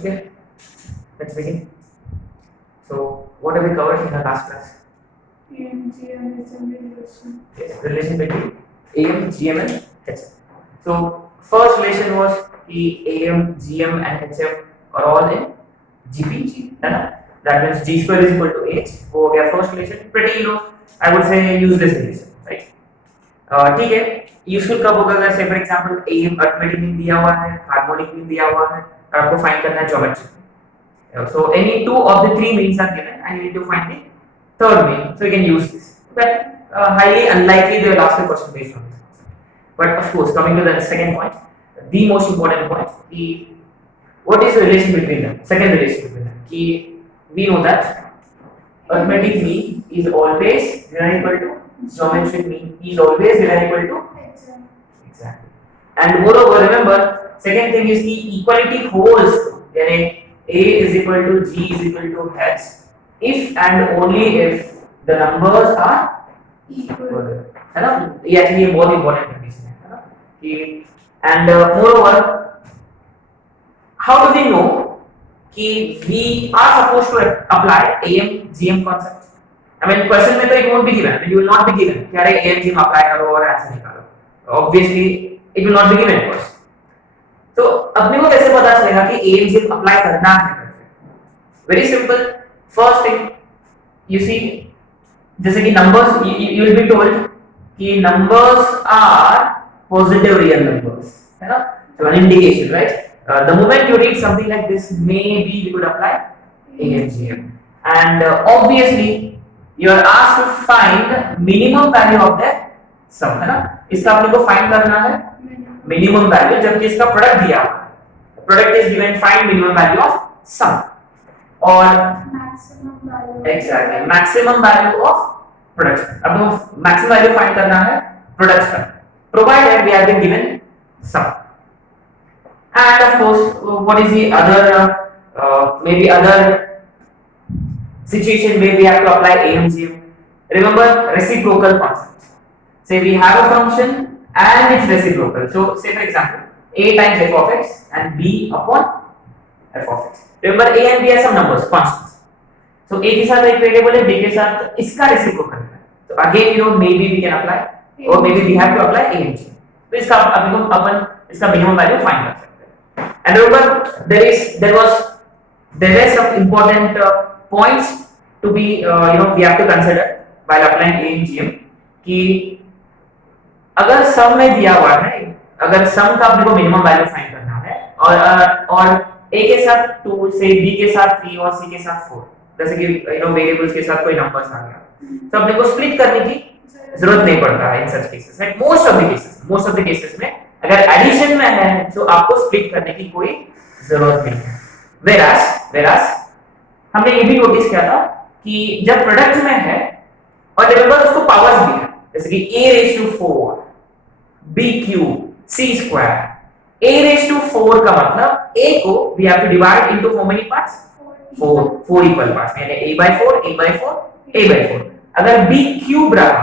Okay, let's begin. So, what have we covered in the last class? AM, GM, HM relation. Yes, relation between AM, GM, and HM. So, first relation was the AM, GM, and HM are all in GP, है ना? That means G square is equal to H. वो हो गया first relation. Pretty, I would say useless relation, right? ठीक है. Useful कब होगा अगर से for example AM arithmetic mean दिया हुआ है, हार्मोनिक मीन दिया हुआ है, और आपको फाइंड करना है geometry. So any two of the three means are given, and you need to find the third mean. So you can use this. But highly unlikely they will ask a question based on this. But of course, coming to the second point, the most important point, what is the relation between them? Second relation between them. We know that arithmetic mean is always greater equal to geometric mean is always greater equal to HM. exactly. And moreover, remember, second thing is the equality holds. यानी A is equal to G is equal to H if and only if the numbers are Equal. है ना. ये actually ये बहुत important condition है ना कि and moreover how do we know कि we are supposed to apply AM GM concept. I mean question में तो it won't be given. I mean, you will not be given कि अरे AM GM apply करो और answer निकालो. Obviously it will not be given first. तो अपने को कैसे पता चलेगा कि AM GM अप्लाई करना है? Very simple. First thing you see, जैसे कि numbers you will be told कि numbers are positive real numbers, है ना. So an indication, right. The moment you read something like this, maybe we could apply AM GM, and obviously you are asked to find minimum value of that sum, है ना. इसका अपने को find करना है minimum value, जबकि इसका product दिया हुआ है. Product is given, find minimum value of sum और Maximum value. Exactly maximum value of product. अब हम मैक्सिमम वैल्यू फाइंड करना है प्रोडक्ट का, provided we have been given sum. And of course what is the other maybe other situation where we have to apply AMGM. Remember reciprocal concept. Say we have a function and it's reciprocal. So say for example a times f of x and b upon f of x. Remember a and b are some numbers, constants. So a के साथ एक variable है, b के साथ इसका reciprocal है. So again maybe we can apply or maybe we have to apply AMG. तो इसका अपन इसका मिनिमम वैल्यू फाइंड कर सकते हैं. And remember there were some important points to be we have to consider while applying AMGM कि अगर सम में दिया हुआ है, अगर सम का अपने को मिनिमम वैल्यू फाइंड करना है और a के साथ 2 से b के साथ 3 और c के साथ 4, जैसे कि वेरिएबल्स के साथ कोई नंबर्स आ गया, तो अपने को स्प्लिट करने की जरूरत नहीं पड़ता है in such cases, right. Most of the cases में अगर एडिशन में है तो आपको स्प्लिट करने की कोई जरूरत नहीं है. वेरास हमने ये भी नोटिस किया था कि जब प्रोडक्ट में है और रिमेंबर उसको पावर्स भी है, जैसे कि a raised to 4 b cube c square. a raised to 4 का मतलब a को we have to divide into how many parts? 4 equal parts, यानी a by 4 a by 4 a by 4. अगर b cube रहा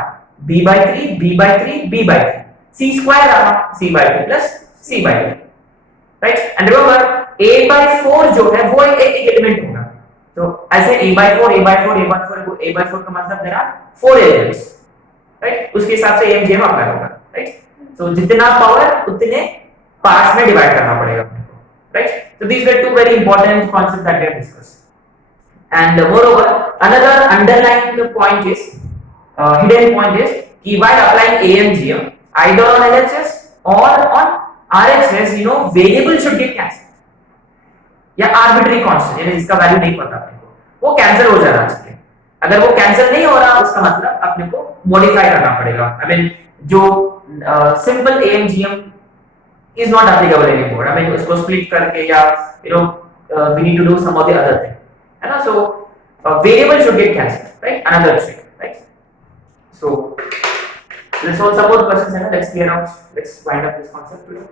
b by 3 b by 3 b by 3, c square रहा c by 2 plus c by 2, right. And remember a by 4 जो है वो एक element होगा. तो ऐसे a by 4 a by 4 a by 4 a by 4 का मतलब देना 4 एलिमेंट्स, राइट. उसके हिसाब से AMGM अप्लाई होगा, राइट. तो जितना पावर उतने पार्ट्स में डिवाइड करना पड़ेगा अपने को, right. So these were two very important concepts that we have discussed. And moreover another underlying point is hidden point is कि while applying AMGM either on LHS or on RHS variable should get cancelled या arbitrary constant, यानी जिसका value नहीं पता अपने को वो cancel हो जाना चाहिए. अगर वो कैंसिल नहीं हो रहा उसका मतलब अपने को मॉडिफाई करना पड़ेगा. आई मीन जो simple AMGM is not applicable anymore. I mean उसको स्प्लिट करके या we need to do some of the other thing, है ना. So variable should get cancelled, right. Another trick, right. So let's solve some more questions, है ना. Let's clear out, let's wind up this concept today.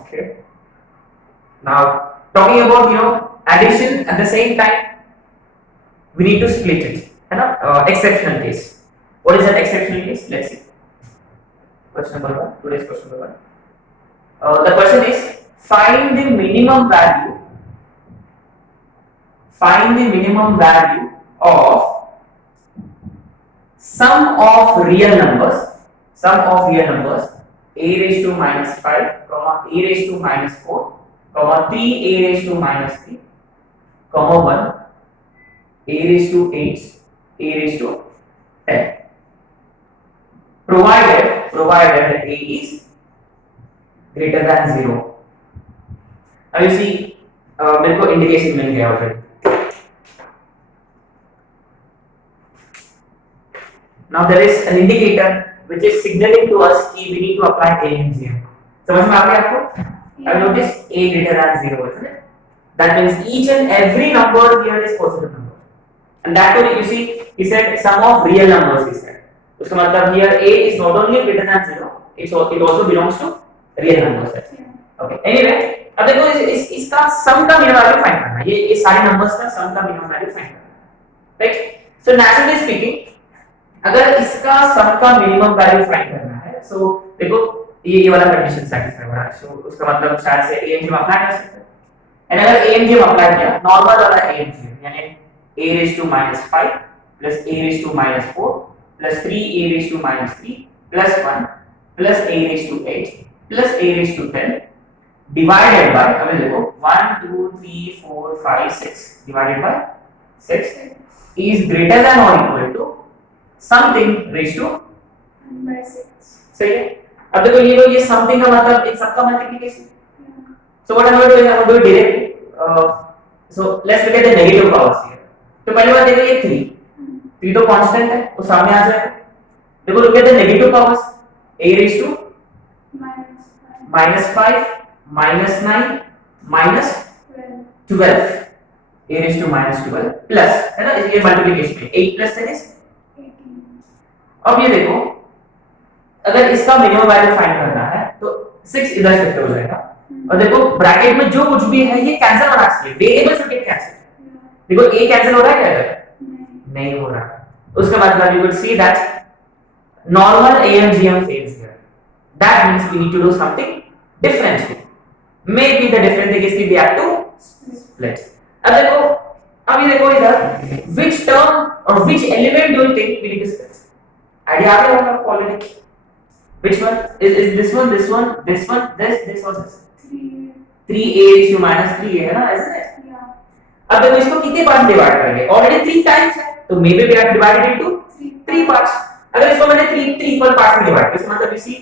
Okay, now talking about addition at the same time we need to split it, है ना. Exceptional case. What is an exceptional case? Let's see. question number 1, today's question number 1. The question is find the minimum value of sum of real numbers a raised to minus 5 comma a raised to minus 4 comma 3 a raised to minus 3 comma 1 a raised to 8 a raised to 10 provided that a is greater than 0. Now you see मेरे को indication मिल गया already. Now there is an indicator which is signaling to us कि we need to apply AMGM. समझ में आ गया आपको? Have you noticed a greater than 0, isn't it? That means each and every number here is positive number. And that too you see he said sum of real numbers he said. उसका मतलब here a is not only greater than 0, it also belongs to real numbers. Okay. Anyway, अब देखो इसका सम का minimum value find करना है. ये सारे नंबर्स का सम का मिनिमम वैल्यू फाइंड करना है. राइट? सो नेचुरली स्पीकिंग अगर इसका सम का मिनिमम वैल्यू फाइंड करना है, सो देखो ये वाला कंडीशन सेटिस्फाई हो रहा है. सो उसका मतलब शायद से AMGM अप्लाई कर सकते हैं. एंड अगर AMGM अप्लाई किया नॉर्मल वाला AMGM यानी a raised to minus 5 plus a raised to minus 4 plus 3a raised to minus 3 plus 1 plus a raised to 8 plus a raised to 10 divided by अभी देखो 1 2 3 4 5 6 divided by 6 is greater than or equal to something raised to 1 by 6. सही है. अब देखो ये something का मतलब इन सबका multiplication. So what I'm going to do is I'm going to do it directly. So let's look at the negative powers here. तो पहली बात देखो ये 3 तो कांस्टेंट है वो सामने आ जाएगा. देखो look at the negative powers a raised to -5 -9 -12 a raised to -12 plus है ना ये मल्टीप्लिकेशन है 8 plus 10 is 18. अब ये देखो अगर इसका मिनिमम वैल्यू फाइंड करना है तो 6 इधर शिफ्ट हो जाएगा और देखो ब्रैकेट में जो कुछ भी है ये कैंसिल होना चाहिए. Variable should get cancel. देखो a कैंसिल हो रहा है क्या इधर? नहीं हो रहा. उसका मतलब you would see that normal AMGM fails here. That means we need to do something different here. Maybe the different thing is we have to split. अब ये देखो इधर which term or which element do you think we need to split? Idea आ गया होगा आपको already. Which one is this one, this one, this one, this or this? 3a raised to minus 3 है ना, isn't it? अब देखो इसको कितने parts divide करेंगे? ऑलरेडी 3 टाइम्स है तो maybe we have divided into 3 parts. अगर इसको मैंने 3 इक्वल पार्ट्स में डिवाइड किया इसका मतलब you see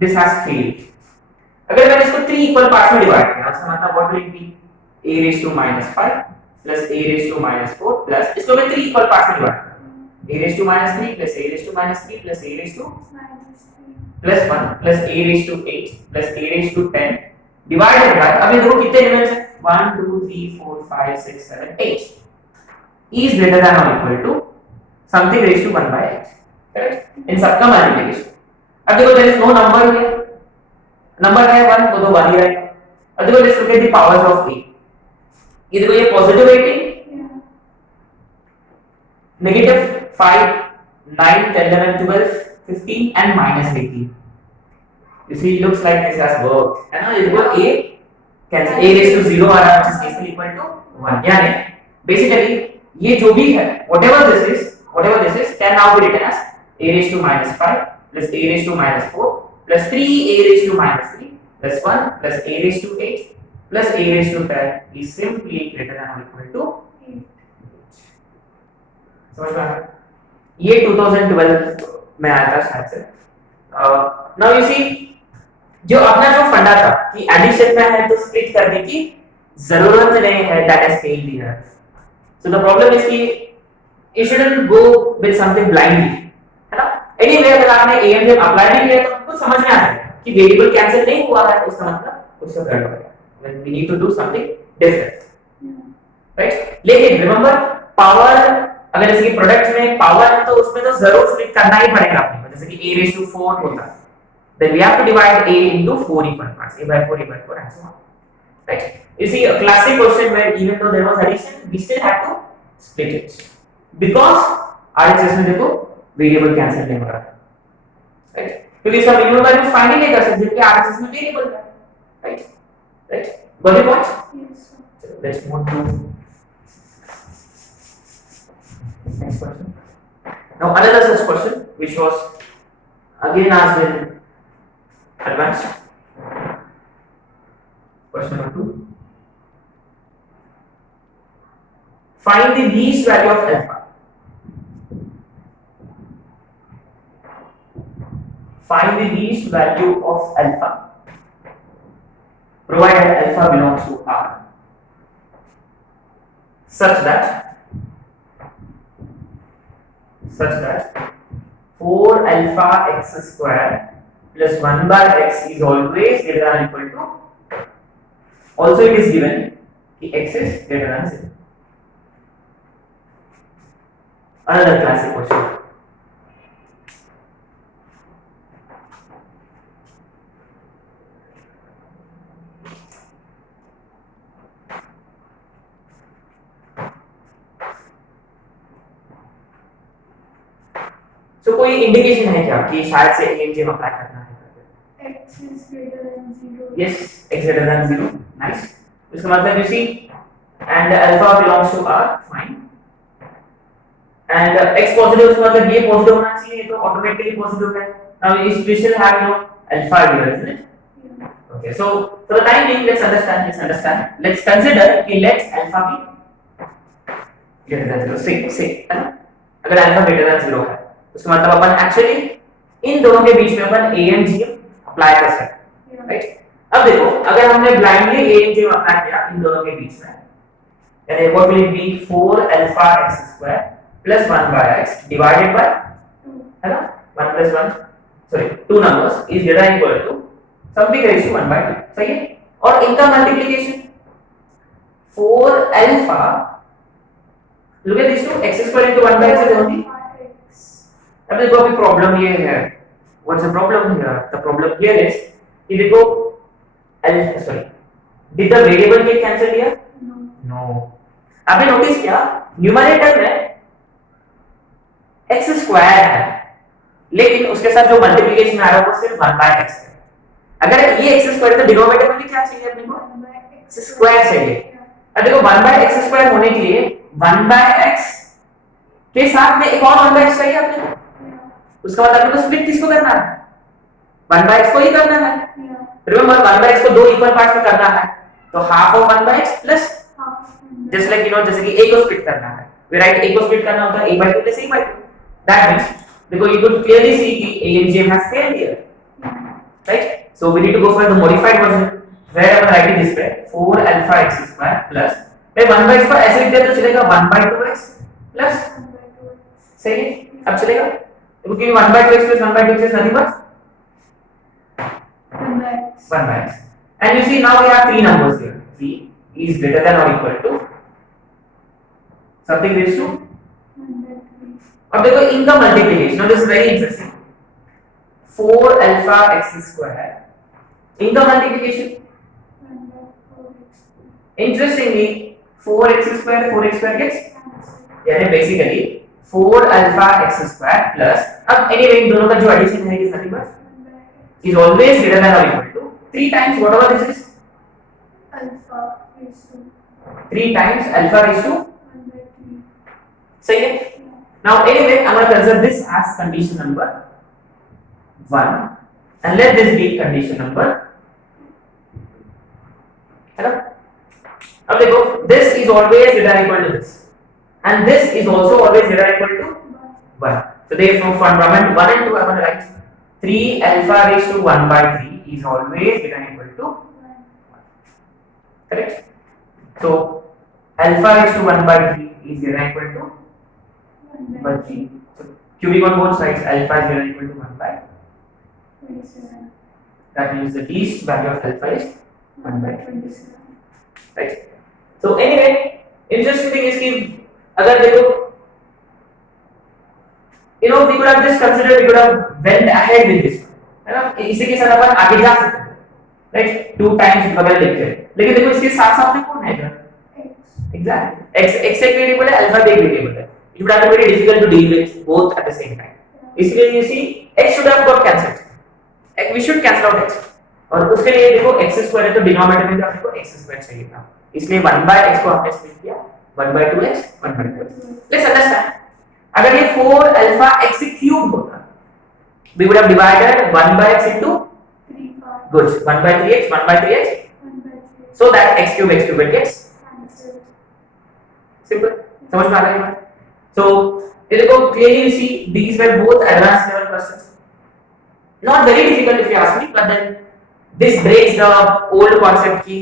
this has failed. अगर मैंने इसको 3 इक्वल पार्ट्स में डिवाइड किया इसका मतलब what will be a raised to -5 plus a raised to -4 plus इसको मैं 3 इक्वल पार्ट्स में डिवाइड करूं a raised to -3 plus a raised to -3 plus a raised to plus 1 plus a raised to 8 plus a raised to 10 divided by अब ये देखो कितने elements हैं 1 2 3 4 5 6 7 8 is greater than or equal to something raised to 1 by 8. Correct? इन सबका multiplication. अब देखो there is no number here. Number है 1 तो 1 ही रहेगा. अब देखो let's look at the powers of a. ये देखो ये positive 18 negative 5 9 10 11 12 15 and -18. You see it looks like this has worked. है ना? ये देखो a cancel a raised to 0 आ रहा है which is equal to 1. यानी बेसिकली ये जो भी है whatever this is can now be written as a raised to -5 plus a raised to -4 plus 3a raised to -3 plus 1 plus a raised to 8 plus a raised to 10 is simply greater than or equal to 8. समझ में आ गया? ये 2012 में आया था शायद से. Now you see जो अपना जो फंडा था कि एडिशन में है तो स्प्लिट करने की जरूरत नहीं है. That has failed here. So the problem is कि you shouldn't go with something blindly, है ना? Anyway अगर आपने AMGM अप्लाई नहीं किया तो आपको समझ में आ जाएगा कि वेरिएबल कैंसिल नहीं हुआ है उसका मतलब उसको गड़बड़ है. When we need to do something different, right? लेकिन remember पावर अगर इसके प्रोडक्ट में पावर है तो उसमें तो जरूर स्प्लिट करना ही पड़ेगा आपको. जैसे कि a raised to 4 होता है then we have to divide a into 4 equal parts, a by 4 and so on, right? You see a classic question where even though there was addition we still had to split it because RHS में देखो variable cancel नहीं हो रहा है. Right? क्योंकि इसका minimum value find ही नहीं कर सकते क्योंकि RHS में वेरिएबल है, right right got the point? Yes, sir. Let's move to next question. Now another such question which was again asked in advanced. Question number 2. Find the least value of alpha. Find the least value of alpha provided alpha belongs to R such that 4 alpha x square plus 1 by x is always greater than or equal to, also it is given कि x is greater than 0. Another classic question. So कोई indication है क्या कि शायद से AMG में apply करना है? X is greater than 0. Yes, x greater than 0. Nice. इसका मतलब you see, and alpha belongs to R. Fine. And x positive उसका मतलब ये positive होना चाहिए तो automatically positive है. Now we shall have alpha here, isn't it? Yeah. Okay. So for the time being, let's understand. Let's consider कि let alpha be greater than 0. Say है ना? अगर alpha greater than 0 है उसका मतलब अपन एक्चुअली इन दोनों के बीच में अपन AMG अप्लाई कर सकते हैं, राइट? अब देखो अगर हमने ब्लाइंडली AMG अप्लाई किया इन दोनों के बीच में, यानी what will it be 4 alpha x square plus 1 by x divided by, है ना, 1 plus 1 sorry 2 numbers is greater than equal to something ratio 1 by 2, सही है? और इनका मल्टीप्लिकेशन 4 अल्फा, look at this two x square into 1 by x is only. अब देखो अभी प्रॉब्लम ये है, what's the problem here? The problem here is कि देखो sorry did the variable get cancel here? No. आपने नोटिस किया न्यूमरेटर में x स्क्वायर है लेकिन उसके साथ जो मल्टीप्लिकेशन आ रहा है वो सिर्फ 1 by x है. अगर ये x स्क्वायर तो डिनोमिनेटर में भी क्या चाहिए अपने को? x स्क्वायर चाहिए. अब देखो 1 by x स्क्वायर होने के लिए 1 by x के साथ में एक और 1 by x चाहिए अपने को. उसका मतलब अपने को स्प्लिट किसको करना है? 1 by x को ही करना है. रिमेंबर 1 by x को दो इक्वल पार्ट्स में करना है तो half of 1 by x plus just like जैसे कि a को स्प्लिट करना है, वी राइट a को स्प्लिट करना होता है a by 2 plus a by 2. That means देखो you could clearly see कि AMGM has failed here, right? So we need to go for the modified version where I'm writing this way 4 alpha x square plus मैं 1 by x को ऐसे लिख दिया तो चलेगा 1 by 2x plus, सही है? अब चलेगा क्योंकि 1 by 2x plus 1 by 2x is nothing but 1 by x. And you see now we have three numbers here. 3 is greater than or equal to something raised to. अब देखो इनका multiplication, now this is very interesting. 4 alpha x square इनका multiplication interestingly 4x square gets यानी basically 4 alpha x square plus, अब anyway इन दोनों का जो addition है किस number is always greater than or equal to 3 times whatever this is, alpha raised to 3 times alpha raised to, 1 by 3. सही है? Now anyway I'm going to consider this as condition number 1 and let this be condition number, है ना? अब देखो this is always greater than or equal to this and this is also always greater than or equal to 1. So therefore from 1 and 2 I'm going to write 3 alpha raised to 1 by 3 is always greater than or equal to 1. Correct? So alpha raised to 1 by 3 is greater than or equal to 1 by 3. So cubic on both sides, alpha is greater than or equal to 1 by 27. that means the least value of alpha is 1 by 27. right? So anyway interesting thing is कि अगर देखो we could have just considered, we could have went ahead with this, है ना? इसी के साथ अपन आगे जा सकते हैं, राइट? 2 टाइम्स वगैरह लिखते हैं लेकिन देखो इसके साथ साथ में कौन है इधर? एग्जैक्ट x एक वेरिएबल है, अल्फा भी एक वेरिएबल है. It would have been very difficult to deal with both at the same time. इसलिए you see x should have got cancelled. We should cancel out x और उसके लिए देखो x स्क्वायर है तो डिनोमिनेटर में भी हमको x स्क्वायर चाहिए था, इसलिए 1/x को हमने स्प्लिट किया 1/2x 1/2x। लेट्स अंडरस्टैंड, अगर ये 4 अल्फा x क्यूब होता we would have divided 1/x into 3 parts. good 1/3x 1/3x 1/3. so that x cube will get Cancel. simple, समझ में आ रहा है बात? So ये देखो clearly you see these were both advanced level questions, not very difficult if you ask me, but then this breaks the old concept की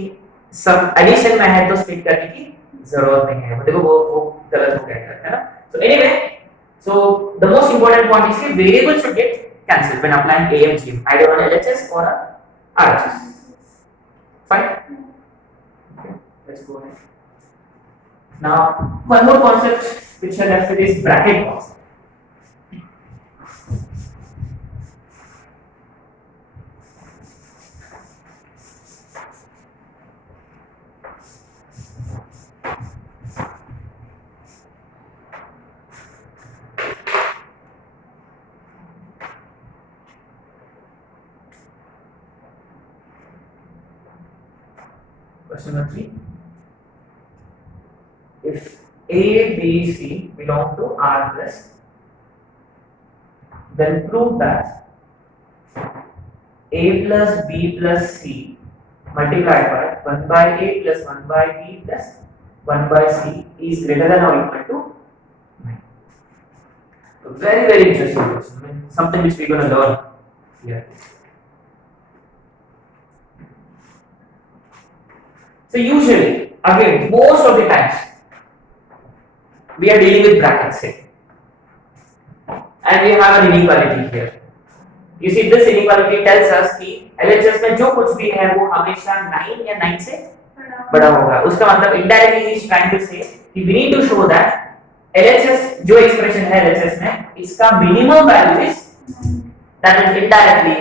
सब addition में है तो split करने की जरूरत नहीं है, देखो वो गलत हो गया है ना। So anyway, so the most important point is कि variable should get cancelled when applying AMGM either on LHS or RHS. Fine. Okay, let's go ahead. Now one more concept which I left with is bracket concept. Question number 3. If A, B, C belong to R plus, then prove that A plus B plus C multiplied by 1 by A plus 1 by B plus 1 by C is greater than or equal to 9. So very interesting question. I mean, something which we're going to learn here. So usually, again, most of the times, we are dealing with brackets here, and we have an inequality here. You see, this inequality tells us कि LHS में जो कुछ भी है वो हमेशा 9 या 9 से बड़ा होगा। उसका मतलब indirectly he is trying to say कि we need to show that LHS जो expression है LHS में इसका minimum value is that is indirectly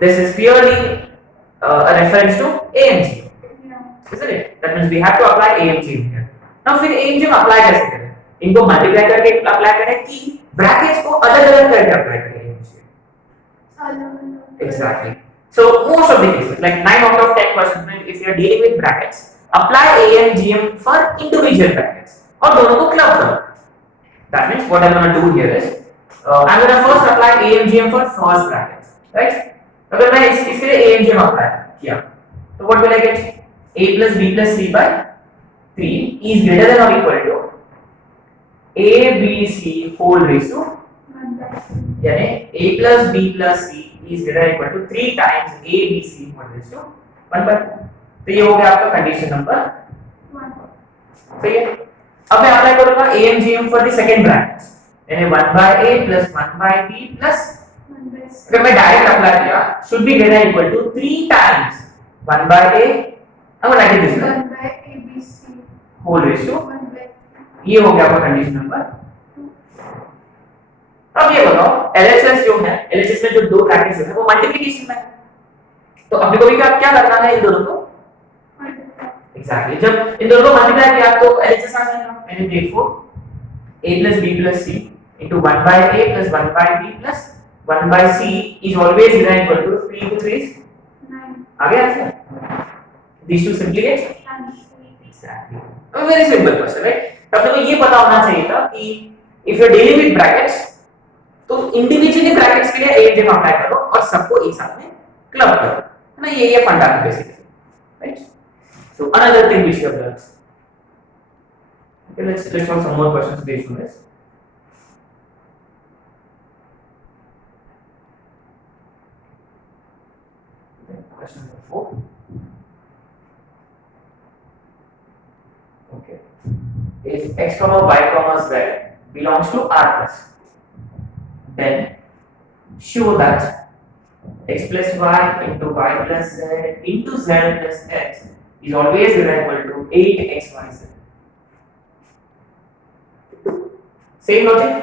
this is purely a reference to AMG, isn't it? That means we have to apply AMG here. Now फिर AMG apply कैसे करें? इनको multiply करके apply करें कि brackets को अलग-अलग करके apply करें AMG? Exactly. So most of the cases, like 9 out of 10 questions, if you are dealing with brackets, apply AMGM for individual brackets और दोनों को club करो. That means what I'm going to do here is, I'm going to first apply AMGM for first bracket, right? अगर मैं इसके लिए AMGM apply किया तो what will I get? A plus B plus C by 3 is greater than or equal to A B C whole raised to 1/3. यानी A plus B plus C is greater than or equal to 3 times A B C whole raised to 1/2. तो ये हो गया आपका condition number 1. सही है। अब मैं अप्लाई करूंगा AMGM for the second bracket, यानी 1 by A plus 1 by B plus अगर मैं डायरेक्ट अप्लाई किया should be greater than equal to 3 times 1 by A, I'm going to write this 1 by ABC whole raised to 1 by ये हो गया आपका condition number 2। अब ये बताओ LHS जो है LHS में जो दो ब्रैकेट्स है वो मल्टीप्लिकेशन में है, तो अपने को भी क्या करना है इन दोनों को एग्जैक्टली जब इन दोनों को मल्टीप्लाई किया तो LHS आ जाएगा, यानी therefore A plus B plus C into 1 by A plus 1 by B plus 1 by C is always greater than equal to 3 into 3 is 9. आ गया answer? These two simply get exactly. A very simple question, right? तब तो ये पता होना चाहिए था कि if you are dealing with brackets तो individually brackets के लिए AMGM अप्लाई करो और सबको एक साथ में क्लब करो, है ना? ये फंडा है basically, right? So another thing which you have learned. Okay, let's solve some more questions based on this. Question number 4. Okay. If x comma y comma z belongs to R plus, then show that x plus y into y plus z into z plus x is always equal to 8xyz. Same logic.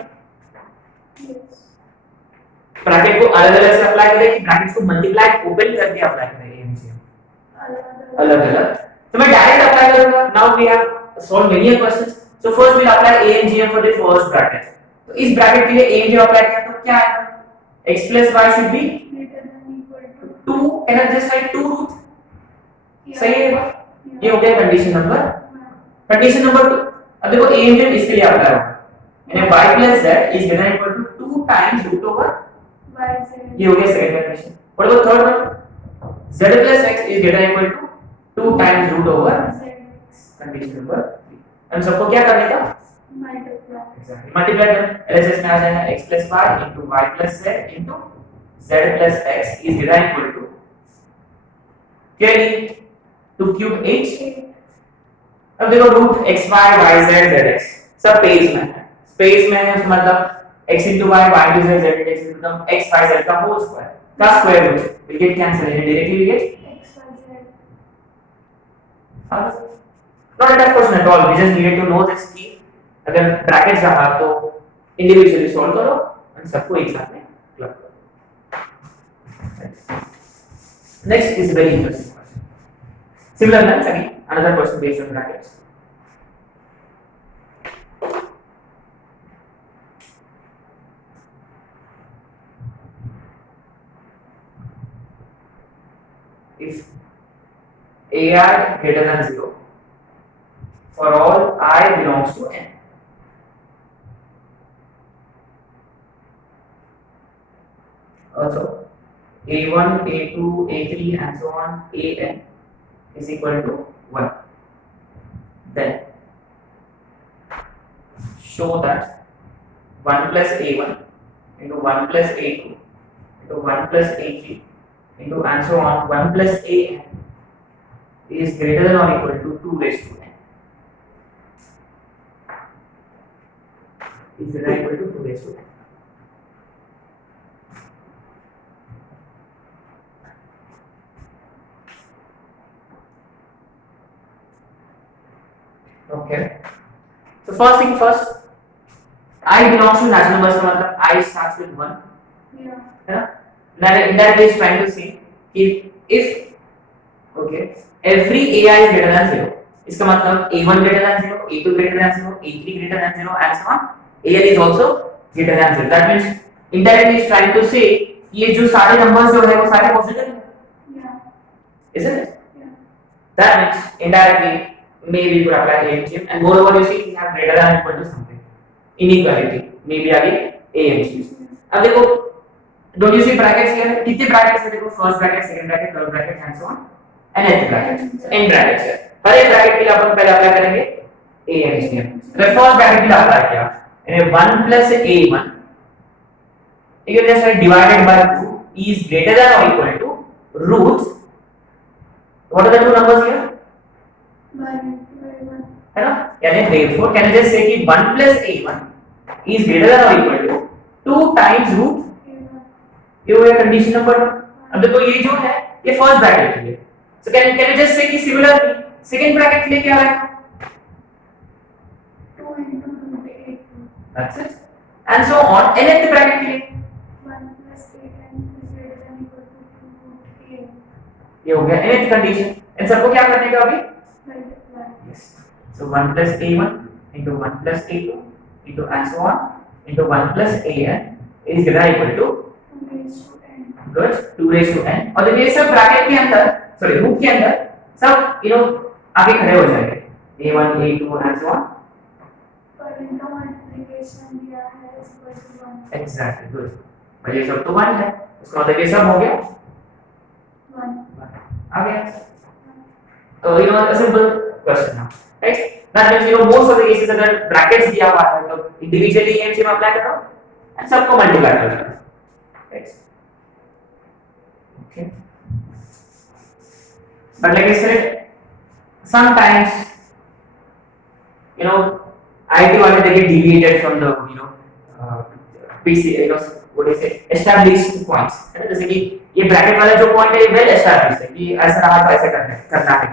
Bracket को अलग-अलग से apply करें कि brackets को multiply open करके apply करें AMGM अलग-अलग। तो मैं डायरेक्ट अप्लाई करूंगा। Now we have solve many questions. So first we will apply AMGM for the first bracket. तो इस ब्रैकेट के लिए AMGM अप्लाई किया तो क्या आएगा? x plus y should be greater than equal to 2, can I just write 2 root? yeah, सही है yeah, ये हो गया condition number yeah, condition number 2। अब देखो a and m इसके लिए अप्लाई होगा यानी y plus z is greater than equal to 2 times root over y z ये हो गया second condition. What about third one z plus x is greater than equal to 2 times root over z condition number 3। हम सबको क्या करने का multiply exactly multiply कर LHS में आ जाएगा x plus y into y plus z into z plus x is greater than equal to clearly 2 cube 8। 8 अब देखो root x y y z z x सब पेज में है स्पेस में है मतलब x into y y into z z x into x y z का whole square का square root will get cancel and directly will get x y z not a tough question at all we just needed to know this कि अगर brackets रहा तो individually solve करो और सबको एक साथ में क्लब करो। Next is very interesting question similar lines again another question based on brackets। if ai greater than 0 for all I belongs to n also a1 a2 a3 and so on an is equal to 1 then show that 1 plus a1 into 1 plus a2 into 1 plus a3 into and so on 1 plus an is greater than or equal to 2 raised to n is greater than or equal to 2 raised to n। Okay. So first thing first, I belongs to natural numbers का मतलब I starts with 1, yeah है ना? In that way is trying to say if okay every ai is greater than 0 इसका मतलब a1 greater than 0, a2 greater than 0, a3 greater than 0 and so on an is also greater than 0। That means indirectly is trying to say ये जो सारे numbers जो है वो सारे positive हैं, yeah isn't it? yeah That means indirectly maybe we could apply AMGM and moreover you see we have greater than or equal to something inequality maybe आगे AMGM। अब देखो don't you see brackets here कितने brackets है देखो first bracket second bracket third bracket and so on and nth bracket n brackets है हर एक bracket के लिए अपन पहले अप्लाई करेंगे AMGM। तो first bracket के लिए अप्लाई किया यानी 1 plus a1 you can just write divided by 2 is greater than or equal to root what are the two numbers here 1 into 1 है ना यानी therefore can I just say कि 1 plus a1 is greater than or equal to 2 times root a1 ये हो गया condition number 1। अब देखो ये जो है ये फर्स्ट ब्रैकेट के लिए so can I just say कि सिमिलरली सेकंड ब्रैकेट के लिए क्या आएगा 2 into root a2 that's it and so on nth bracket के लिए 1 plus a10 is greater than equal to 2 root a ये हो गया nth कंडीशन इन सबको क्या करने का अभी multiply yes so 1 plus a1 into 1 plus a2 into and so on into 1 plus an is greater than equal to 2 raised to n good 2 raised to n और जब ये सब ब्रैकेट के अंदर सॉरी रूट के अंदर सब आगे खड़े हो जाएंगे a1 a2 and so on पर इनका मल्टीप्लिकेशन दिया है is equal to 1 exactly good भाई ये सब तो 1 है उसका मतलब ये सब हो गया 1 आ गया तो a simple question now right that means most of the cases अगर ब्रैकेट्स दिया हुआ है तो इंडिविजुअली ये चीज अप्लाई करो एंड सबको मल्टीप्लाई कर दो right okay but like I said sometimes IT वाले they get deviated from the basic what do you say established points है जैसे कि ये ब्रैकेट वाला जो पॉइंट है वेल एस्टैब्लिश्ड है कि ऐसा रहा तो ऐसे करना है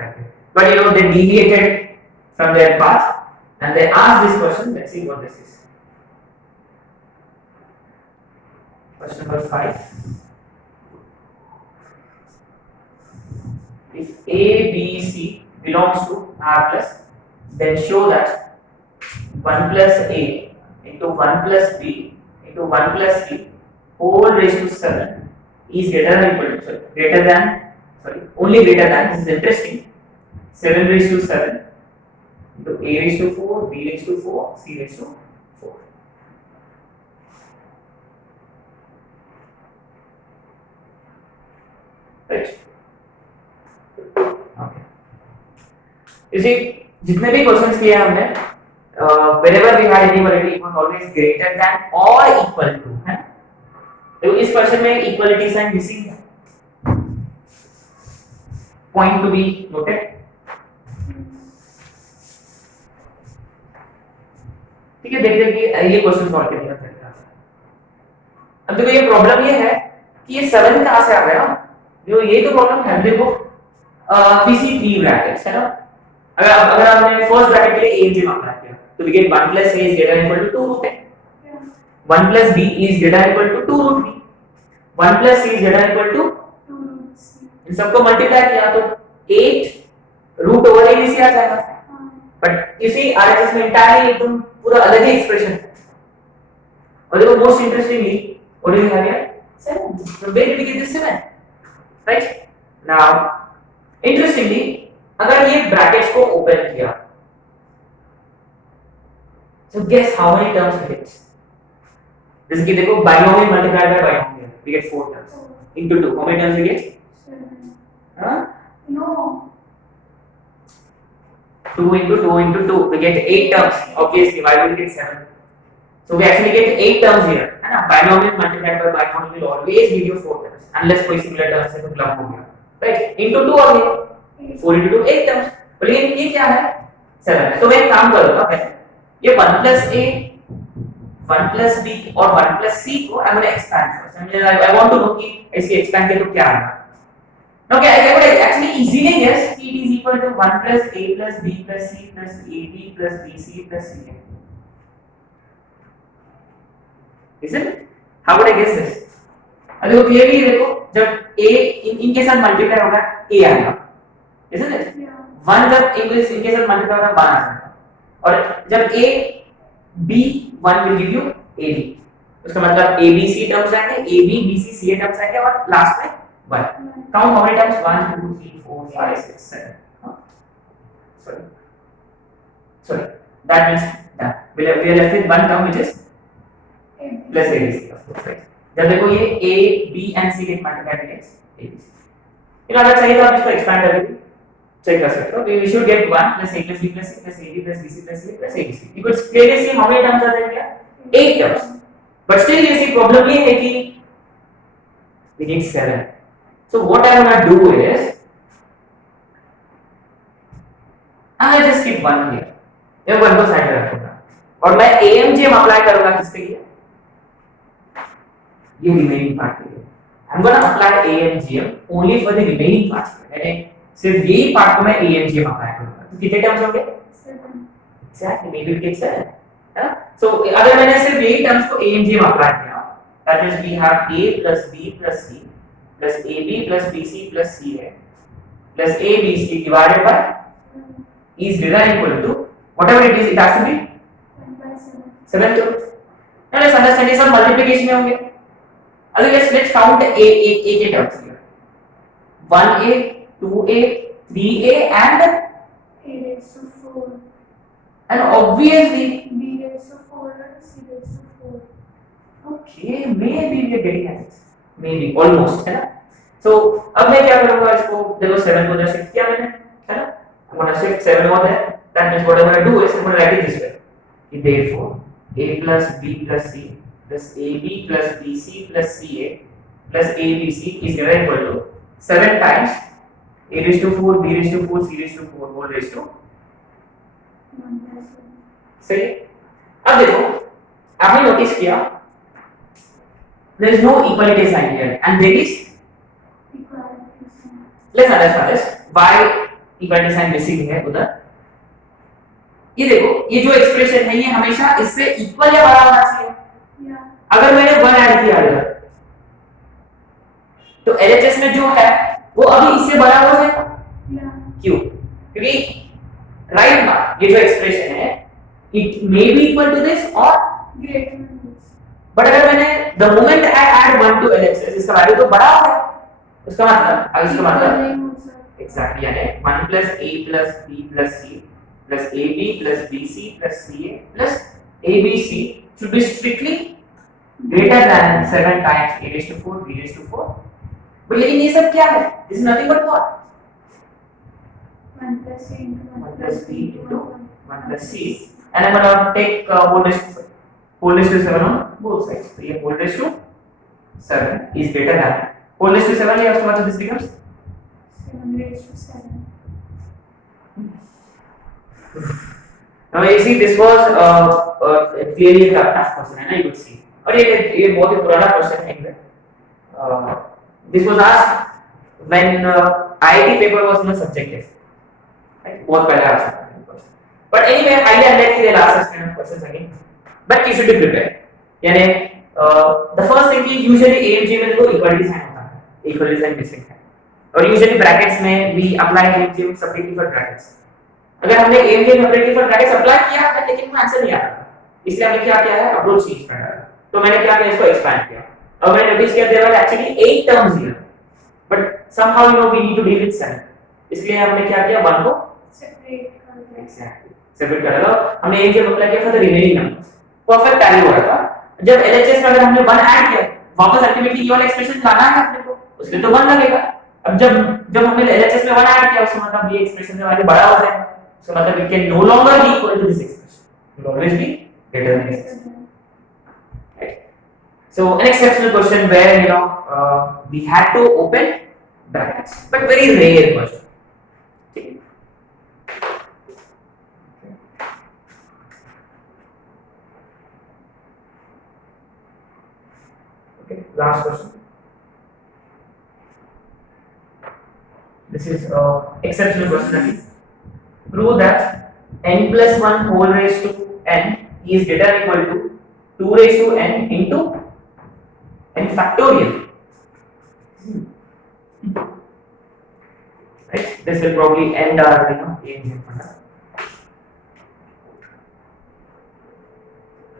करके but they deviated from their path and they asked this question let's see what this is question number 5 if a b c belongs to r plus then show that 1 plus a into 1 plus b into 1 plus c whole raised to 7 is greater than equal to, only greater than, this is interesting, 7 raised to 7 into a raised to 4, b raised to 4, c raised to 4. Right? Okay. You see, जितने भी questions किए हमने, wherever we had inequality, it was always greater than or equal to, है? तो इस question में equality sign missing है. Point to be noted. ठीक है, देखते हैं कि ये क्वेश्चन सॉल्व करने का तरीका है. अब देखो ये प्रॉब्लम ये है कि ये 7 कहां से आ गया. जो ये तो प्रॉब्लम है, देखो PC3 ब्रैकेट्स है ना. अगर आपने फर्स्ट ब्रैकेट के लिए a j मांगा है तो we get 1 plus a is greater than equal to 2 root a. 1 plus b is greater than equal to 2 root b. 1 plus c is greater than equal to 2 root c. इन सबको multiply किया तो 8 root over a b c आ जाएगा. But you see RHS में entirely एकदम पूरा अलग ही एक्सप्रेशन है. और देखो most interestingly what do you have here 7. So where did we get this 7? Right? Now interestingly अगर ये ब्रैकेट्स को ओपन किया, so guess how many terms we get? जैसे कि देखो binomial multiplied by binomial, we get 4 terms into 2. How many terms we get? 7. Huh? No. 2 into 2 into 2, we get 8 terms. Obviously, why would we get 7? So we actually get 8 terms here. है ना? Binomial multiplied by binomial will always give you 4 terms, unless कोई similar terms है तो clump हो गया. Right? Into 2 और 4 into 2 8 terms. और ये क्या है? 7. तो मैं एक काम करूंगा, मैं ये 1 plus a, 1 plus b और 1 plus c को I'm going to expand first. I want to know कि इसके expand के तो क्या आएगा. Okay, I could actually easily guess it is equal to 1 plus a plus b plus c plus ab plus bc plus ca. Isn't it? How would I guess this? अब देखो clearly देखो जब a इनके साथ multiply होगा a आएगा. Isn't it? Yeah. 1 जब इनके साथ मल्टीप्लाई होगा 1 आ जाएगा. और जब a b 1 will give you ab. उसका मतलब a b c टर्म्स आएंगे, a b b c c a terms आएंगे और लास्ट में 1. Count how many times? 1, 2, 3, 4, 5, 6, 7. Huh? Sorry. That means that we are left with one term which is plus ABC, of course, right? जब देखो ये A, B and C get multiplied against ABC. ये अगर चाहिए तो आप इसको expand करके check कर सकते हो. We should get 1 plus A plus B plus C plus AB plus BC plus C plus ABC. You could clearly see how many terms are there here? 8 terms. But still you see problem ये है कि we need 7. So what I am going to do is I will just keep 1 here. ये 1 को side में रखूंगा और मैं AMGM apply करूंगा किसके लिए? ये रिमेनिंग पार्ट के लिए. I am going to apply AMGM only for the remaining parts. यानी सिर्फ यही पार्ट को मैं AMGM अप्लाई करूंगा. तो कितने टर्म्स होंगे? 7. Exactly, maybe we get 7. है ना? So अगर मैंने सिर्फ यही टर्म्स को AMGM अप्लाई किया, that means we have A plus B plus C plus AB plus BC plus CA plus ABC divided by is greater than equal to whatever it is, it has to be 1 by 7. 7 terms. Now let's understand this. Some multiplication में होंगे. अगर let's count a के terms here. 1a, 2a, 3a and A raised to 4. obviously B raised to 4 and C raised to 4. okay, maybe we are getting at it. Maybe almost, है ना? So अब मैं क्या करूँगा इसको देखो 7 को उधर shift किया मैंने, है ना? I'm gonna shift 7 over there. That means what I'm gonna do is I'm gonna write it this way. Therefore, a plus b plus c plus ab plus bc plus ca plus abc is greater than equal to 7 times a raised to 4, b raised to 4, c raised to 4 whole raised to 1 by 7. सही. अब देखो आपने notice किया there is no equality sign here and there is Equality sign. let's understand this why equality sign missing है उधर. ये देखो ये जो एक्सप्रेशन है ये हमेशा इससे इक्वल या बड़ा होना चाहिए. Yeah. अगर मैंने 1 ऐड किया इधर तो LHS में जो है वो अभी इससे बड़ा हो जाएगा. Yeah. क्यों? क्योंकि राइट ना ये जो एक्सप्रेशन है it may be equal to this or Greater than this. But अगर मैंने the moment I add 1 to LHS इसका वैल्यू तो बड़ा होगा, उसका मतलब exactly यानी 1 plus A plus B plus C plus AB plus BC plus CA plus ABC should be strictly greater than 7 times A raised to 4 B raised to 4. but लेकिन ये सब क्या है? This is nothing but what? 1 plus C into 1 plus B into 1 plus C, and I'm gonna take whole raised to 7 on both sides. So ये whole raised to 7 is greater than whole raised to 7 है, उसके बाद this becomes 7 raised to 7. now you see this was clearly a tough question है ना, you could see. और ये बहुत ही पुराना क्वेश्चन है. This was asked when IIT paper was not subjective. Right? बहुत पहले आ चुका है question. But anyway, highly unlikely they'll ask such kind of questions again. But you should be prepared. यानी the first thing is usually AMG में देखो equality sign होता है, equality sign missing है. और usually brackets में we apply AMG में separately for brackets. अगर हमने AMG में separately for brackets apply किया है लेकिन वो आंसर नहीं आ रहा, इसलिए हमने क्या किया है, अप्रोच चेंज कर रहा है. तो मैंने क्या किया, इसको एक्सपैंड किया. अब मैंने नोटिस किया there were actually 8 terms here, but somehow we need to deal with 7. इसलिए हमने क्या किया, 1 को Separate कर दिया. exactly सेपरेट कर लो. हमने एक जब अप्लाई किया था तो रिमेनिंग नंबर्स परफेक्ट टैली हो रहा था. जब एलएचएस में अगर हमने 1 ऐड किया, वापस अल्टीमेटली ये वाला एक्सप्रेशन लाना है अपने को, उसके तो 1 लगेगा. अब जब हमने एलएचएस में 1 ऐड किया, उसका मतलब ये एक्सप्रेशन से वाले बड़ा हो जाएगा, उसका मतलब it can no longer be equal to this expression, it will always be greater than this. So an exceptional question where we had to open brackets, but very rare question. Okay. Okay, last question. This is exceptional question again. Prove that n plus 1 whole raised to n is greater or equal to 2 raised to n into n factorial. Right? This will probably end our AMG.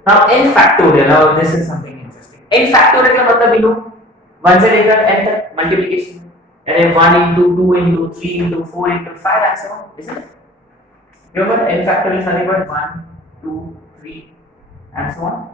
Now n factorial. Now this is something interesting. N factorial का मतलब 1 से लेकर n तक multiplication. यानी 1 into 2 into 3 into 4 into 5 and so on, isn't it? Remember n factorial is nothing but 1, 2, 3 and so on.